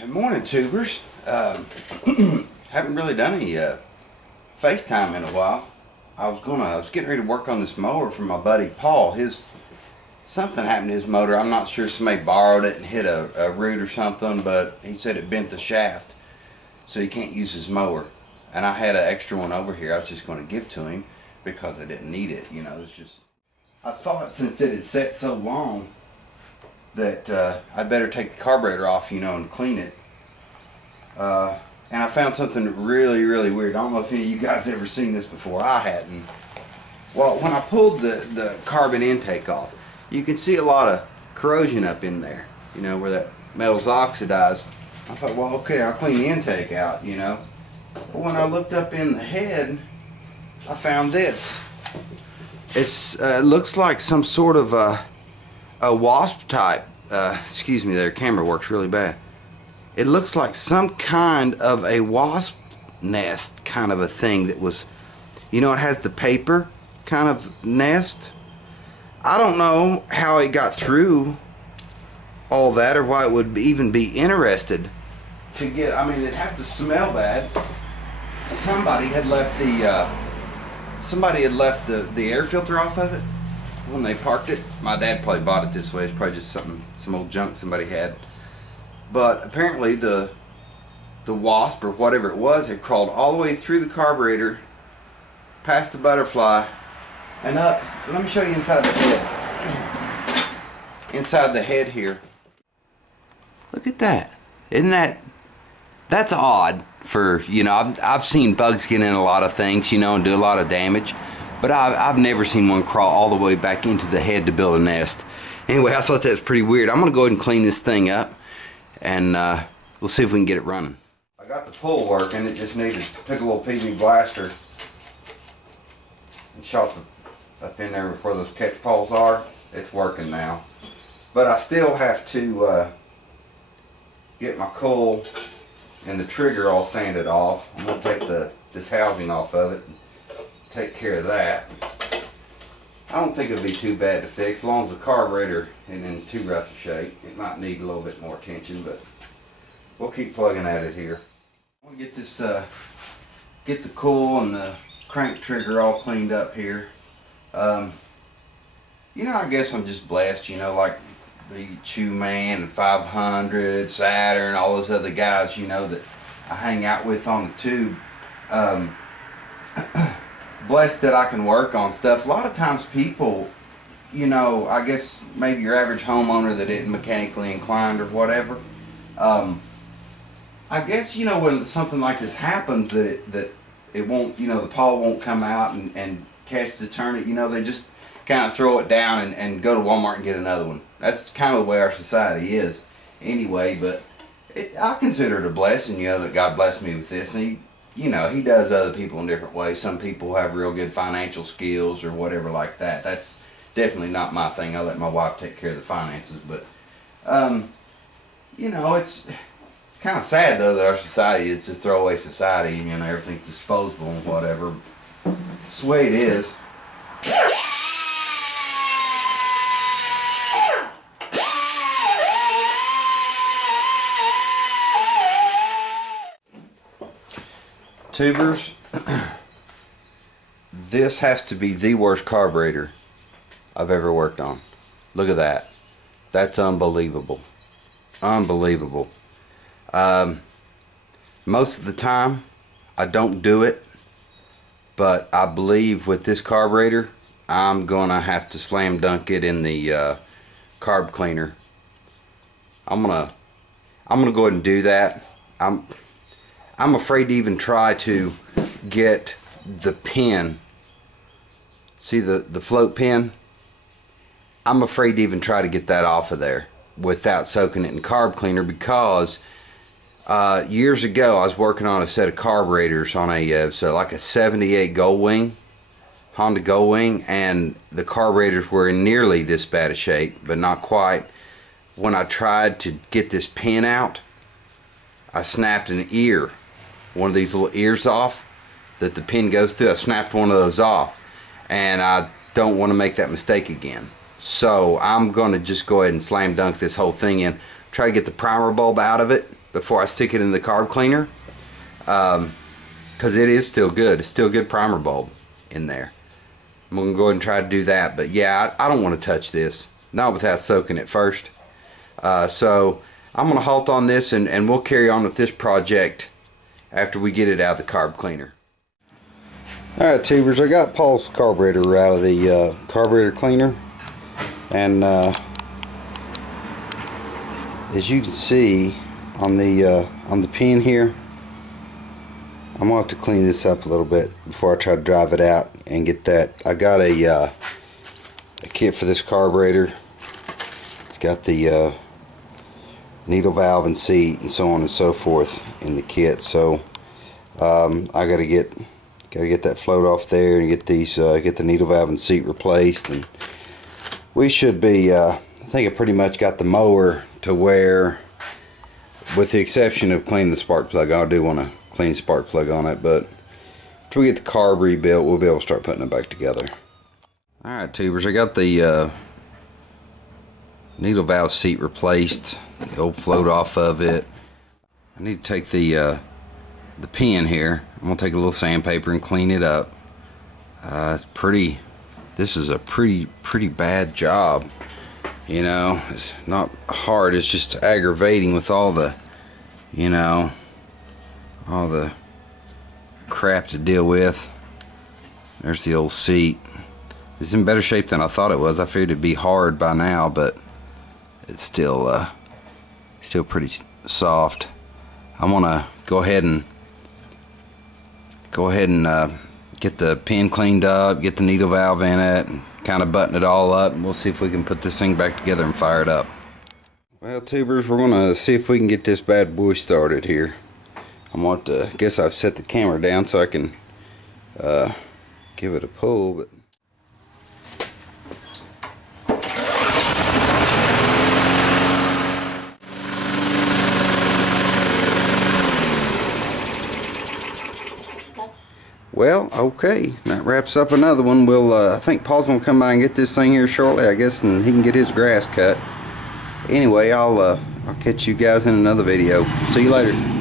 Good morning, tubers. Haven't really done any FaceTime in a while. I was getting ready to work on this mower for my buddy Paul. Something happened to his motor. I'm not sure, somebody borrowed it and hit a root or something, but he said it bent the shaft, so he can't use his mower. And I had an extra one over here I was just going to give to him because I didn't need it. You know, it's just, I thought since it had set so long that I'd better take the carburetor off, you know, and clean it. And I found something really, really weird. I don't know if any of you guys ever seen this before. I hadn't. Well, when I pulled the carbon intake off, you can see a lot of corrosion up in there, you know, where that metal's oxidized. I thought, well, okay, I'll clean the intake out, you know. But when I looked up in the head, I found this. It looks like some sort of a wasp type, excuse me, their camera works really bad. It looks like some kind of a wasp nest kind of a thing that was, you know, it has the paper kind of nest. I don't know how it got through all that or why it would even be interested to get, I mean, it'd have to smell bad. Somebody had left the air filter off of it when they parked it. My dad probably bought it this way. It's probably just some old junk somebody had. But apparently the wasp or whatever it was had crawled all the way through the carburetor, past the butterfly, and up. Let me show you inside the head. Inside the head here. Look at that. Isn't that's odd for, you know, I've seen bugs get in a lot of things, you know, and do a lot of damage. But I've never seen one crawl all the way back into the head to build a nest. Anyway, I thought that was pretty weird. I'm going to go ahead and clean this thing up, and we'll see if we can get it running. I got the pull working. It just needed, took a little PV blaster and shot up in there where those catch poles are. It's working now. But I still have to get my coil and the trigger all sanded off. I'm going to take this housing off of it, take care of that. I don't think it'll be too bad to fix as long as the carburetor isn't in too rough a shape. It might need a little bit more attention, but we'll keep plugging at it here. I'm gonna get this, get the coil and the crank trigger all cleaned up here. You know, I guess I'm just blessed, you know, like the Chew Man and 500, Saturn, all those other guys, you know, that I hang out with on the tube. Blessed that I can work on stuff. A lot of times people, you know, I guess maybe your average homeowner that isn't mechanically inclined or whatever, I guess, you know, when something like this happens, that it won't, you know, the paw won't come out and catch the turnip, you know, they just kind of throw it down and go to Walmart and get another one. That's kind of the way our society is anyway, but I consider it a blessing, you know, that God blessed me with this. And you know, he does other people in different ways. Some people have real good financial skills or whatever like that. That's definitely not my thing. I let my wife take care of the finances. But, you know, it's kind of sad, though, that our society is a throwaway society. You know, everything's disposable and whatever. It's the way it is. Tubers, this has to be the worst carburetor I've ever worked on. Look at that. That's unbelievable. Unbelievable. Most of the time I don't do it, but I believe with this carburetor I'm gonna have to slam dunk it in the carb cleaner. I'm gonna go ahead and do that. I'm afraid to even try to get the pin. See the float pin? I'm afraid to even try to get that off of there without soaking it in carb cleaner, because years ago I was working on a set of carburetors on a like a 78 Goldwing, Honda Goldwing, and the carburetors were in nearly this bad a shape, but not quite. When I tried to get this pin out, I snapped an ear. One of these little ears off that the pin goes through. I snapped one of those off, and I don't want to make that mistake again. So I'm going to just go ahead and slam dunk this whole thing in, try to get the primer bulb out of it, before I stick it in the carb cleaner, because it is still good. It's still a good primer bulb in there. I'm going to go ahead and try to do that. But yeah, I don't want to touch this, not without soaking it first. So I'm going to halt on this, and we'll carry on with this project after we get it out of the carb cleaner. Alright, tubers, I got Paul's carburetor out of the carburetor cleaner, and as you can see on the pin here, I'm going to have to clean this up a little bit before I try to drive it out and get that. I got a kit for this carburetor. It's got the needle valve and seat and so on and so forth in the kit. So I gotta get that float off there and get these get the needle valve and seat replaced, and we should be I think I pretty much got the mower to where, with the exception of cleaning the spark plug. I do want to clean spark plug on it, but until we get the carb rebuilt, we'll be able to start putting it back together. Alright, tubers, I got the needle valve seat replaced, the old float off of it. I need to take the pin here. I'm gonna take a little sandpaper and clean it up. This is a pretty bad job. You know, it's not hard, it's just aggravating with all the, you know, all the crap to deal with. There's the old seat. It's in better shape than I thought it was. I figured it'd be hard by now, but it's still pretty soft. I'm gonna go ahead and get the pin cleaned up, get the needle valve in it, and kind of button it all up, and we'll see if we can put this thing back together and fire it up. Well, tubers, we're gonna see if we can get this bad boy started here. I'm going to, I guess I've set the camera down so I can give it a pull, but well, okay, that wraps up another one. We'll I think Paul's gonna come by and get this thing here shortly, I guess, and he can get his grass cut. Anyway, I'll catch you guys in another video. See you later.